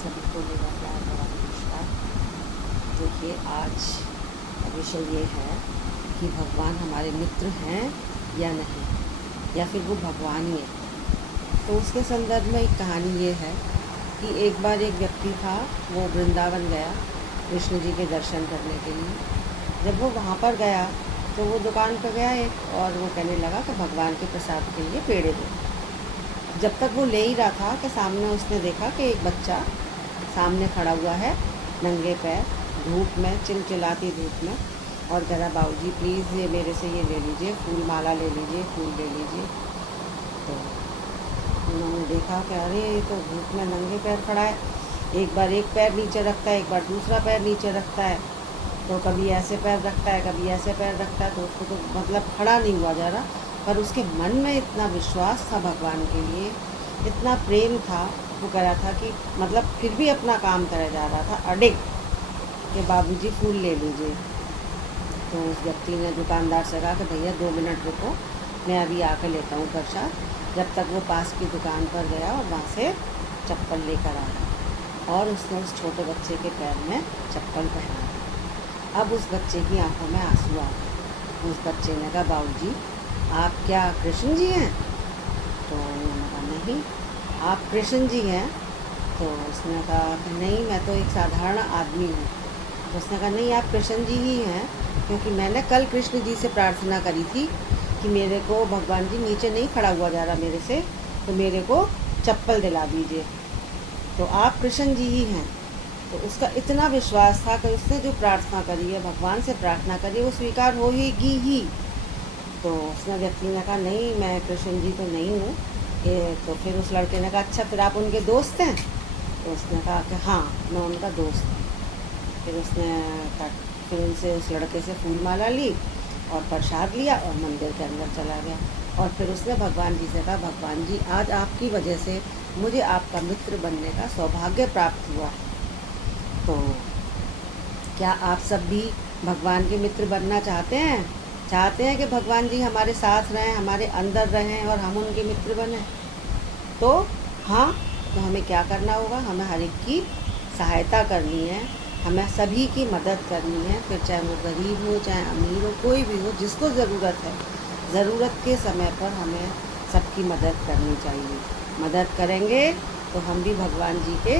सभी को मेरा प्यार भरा नमस्कार। देखिए, आज का विषय ये है कि भगवान हमारे मित्र हैं या नहीं, या फिर वो भगवान ही है। तो उसके संदर्भ में एक कहानी ये है कि एक बार एक व्यक्ति था, वो वृंदावन गया कृष्ण जी के दर्शन करने के लिए। जब वो वहाँ पर गया तो वो दुकान पर गया एक, और वो कहने लगा कि भगवान के प्रसाद के लिए पेड़े दो। जब तक वो ले ही रहा था कि सामने उसने देखा कि एक बच्चा सामने खड़ा हुआ है नंगे पैर, धूप में, चिलचिलाती धूप में, और कह रहा, बाबूजी प्लीज़ ये मेरे से ये ले लीजिए, फूल माला ले लीजिए, फूल ले लीजिए। तो उन्होंने देखा कि अरे ये तो धूप में नंगे पैर खड़ा है, एक बार एक पैर नीचे रखता है, एक बार दूसरा पैर नीचे रखता है, तो कभी ऐसे पैर रखता है, कभी ऐसे पैर रखता है, तो उसको तो मतलब खड़ा नहीं हुआ जा रहा। पर उसके मन में इतना विश्वास था भगवान के लिए, इतना प्रेम था, वो कह रहा था कि मतलब फिर भी अपना काम करा जा रहा था अडिग कि बाबूजी फूल ले लीजिए। तो उस व्यक्ति ने दुकानदार से कहा कि भैया 2 मिनट रुको, मैं अभी आकर लेता हूँ प्रसाद। जब तक वो पास की दुकान पर गया और वहाँ से चप्पल लेकर आया, और उसने उस छोटे बच्चे के पैर में चप्पल पहना। अब उस बच्चे की आंखों में आंसू आ गए। उस बच्चे ने कहा, बाबूजी आप क्या कृष्ण जी हैं? तो उन्होंने कहा, नहीं। आप कृष्ण जी हैं? तो उसने कहा कि नहीं, मैं तो एक साधारण आदमी हूँ। तो उसने कहा, नहीं, आप कृष्ण जी ही हैं, क्योंकि मैंने कल कृष्ण जी से प्रार्थना करी थी कि मेरे को भगवान जी नीचे नहीं खड़ा हुआ जा रहा मेरे से, तो मेरे को चप्पल दिला दीजिए। तो आप कृष्ण जी ही हैं। तो उसका इतना विश्वास था कि उसने जो प्रार्थना करी है, भगवान से प्रार्थना करी है, वो स्वीकार होगी ही। तो उसने व्यक्ति ने कहा, नहीं, मैं कृष्ण जी तो नहीं हूँ। तो फिर उस लड़के ने कहा, अच्छा फिर आप उनके दोस्त हैं? तो उसने कहा कि हाँ, मैं उनका दोस्त हूँ। फिर उनसे, उस लड़के से फूल माला ली और प्रसाद लिया और मंदिर के अंदर चला गया। और फिर उसने भगवान जी से कहा, भगवान जी आज आपकी वजह से मुझे आपका मित्र बनने का सौभाग्य प्राप्त हुआ है। तो क्या आप सब भी भगवान के मित्र बनना चाहते हैं? चाहते हैं कि भगवान जी हमारे साथ रहें, हमारे अंदर रहें और हम उनके मित्र बनें? तो हाँ, तो हमें क्या करना होगा? हमें हर एक की सहायता करनी है, हमें सभी की मदद करनी है, फिर चाहे वो गरीब हो, चाहे अमीर हो, कोई भी हो, जिसको ज़रूरत है, ज़रूरत के समय पर हमें सबकी मदद करनी चाहिए। मदद करेंगे तो हम भी भगवान जी के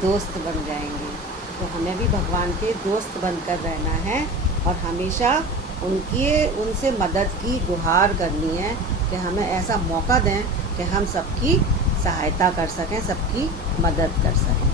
दोस्त बन जाएंगे। तो हमें भी भगवान के दोस्त बनकर रहना है और हमेशा उनसे मदद की गुहार करनी है कि हमें ऐसा मौका दें कि हम सबकी सहायता कर सकें, सबकी मदद कर सकें।